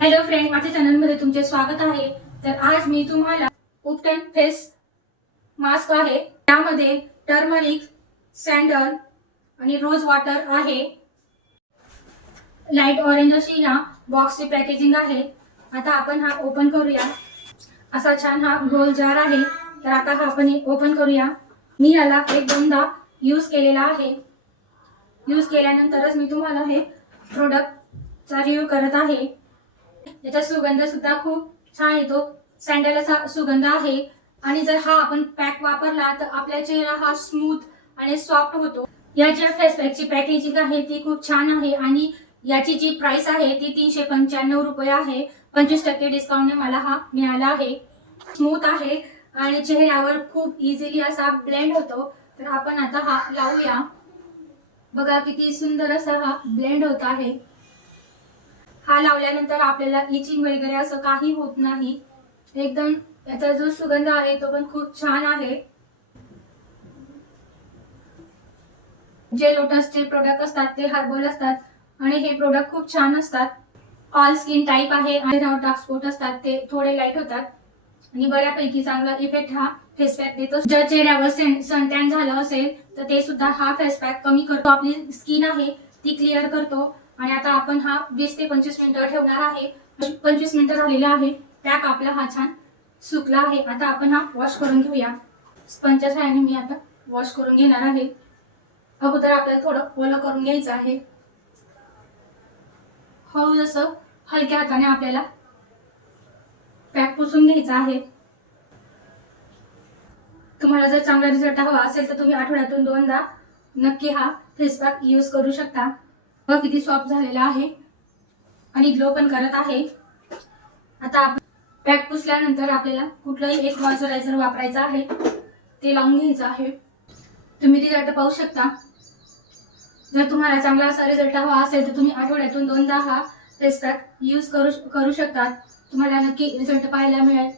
Hello friend माझ्या चॅनलमध्ये तुमचे स्वागत आहे. तर आज मी तुम्हाला उपटन फेस मास्क आहे. त्यामध्ये टर्मरिक सँडल आणि रोज वॉटर आहे. लाइट ऑरेंज अशी ह्या बॉक्सची पॅकेजिंग आहे. आता आपण हा ओपन करूया. असा छान हा गोल जार आहे. तर आता हा आपण ओपन करूया. मी याला एक दोनदा यूज केलेला आहे. यूज केल्यानंतरच मी तुम्हाला हे प्रोडक्टचा रिव्ह्यू करत आहे. याचा सुगंध सुद्धा खूप छान येतो. सँडलचा सुगंध आहे. आणि जर हा आपण पॅक वापरला तर आपला चेहरा हा स्मूथ आणि सॉफ्ट होतो. या ज्या फेस पॅकची पॅकेजिंग आहे ती खूप छान आहे आणि याची जी प्राइस आहे ती तीनशे पंच्याण्णव रुपये आहे. पंचवीस टक्के डिस्काउंटने मला हा मिळाला आहे. स्मूथ आहे आणि चेहऱ्यावर खूप इझिली असा ब्लेंड होतो. तर आपण आता हा लावूया. बघा किती सुंदर असा हा ब्लेंड होत आहे. हा लावल्यानंतर आपल्याला इचिंग वगैरे असं काही होत नाही. एकदम याचा जो सुगंध आहे तो पण खूप छान आहे. जे लोटसचे प्रोडक्ट असतात ते हर्बल असतात आणि हे प्रोडक्ट खूप छान असतात. ऑल स्किन टाईप आहे आणि डार्क स्पॉट असतात ते थोडे लाइट होतात. आणि बऱ्यापैकी चांगला इफेक्ट हा फेस पॅक देतो. जर चेहऱ्यावर सनटॅन झालं असेल तर ते सुद्धा हा फेस पॅक कमी करतो. आपली स्किन आहे ती क्लिअर करतो. आणि आता आपण हा वीस ते पंचवीस मिनिटं ठेवणार आहे. पंचवीस मिनिटं झालेला आहे. पॅक आपला हा छान सुकला आहे. आता आपण हा वॉश करून घेऊया. स्पंजच्या सहाय्याने मी आता वॉश करून घेणार आहे. अगोदर आपल्याला थोडं ओलं करून घ्यायचं आहे. हळू जसं हलक्या हाताने आपल्याला पॅक पुसून घ्यायचा आहे. तुम्हाला जर चांगला रिझल्ट हवा असेल तर तुम्ही आठवड्यातून दोनदा नक्की हा फेस पॅक यूज करू शकता. बघ किती सॉफ्ट झालेला आहे. आणि ग्लो पण करत आहे. आता आपण पॅक पुसल्यानंतर आपल्याला कुठलंही एक मॉइश्चरायझर वापरायचं आहे. ते लावून घ्यायचं आहे. तुम्ही रिझल्ट पाहू शकता. जर तुम्हाला चांगला असा रिझल्ट हवा असेल तर तुम्ही आठवड्यातून दोनदा हा फेस पॅक यूज करू करू शकतात. तुम्हाला नक्की रिझल्ट पाहायला मिळेल.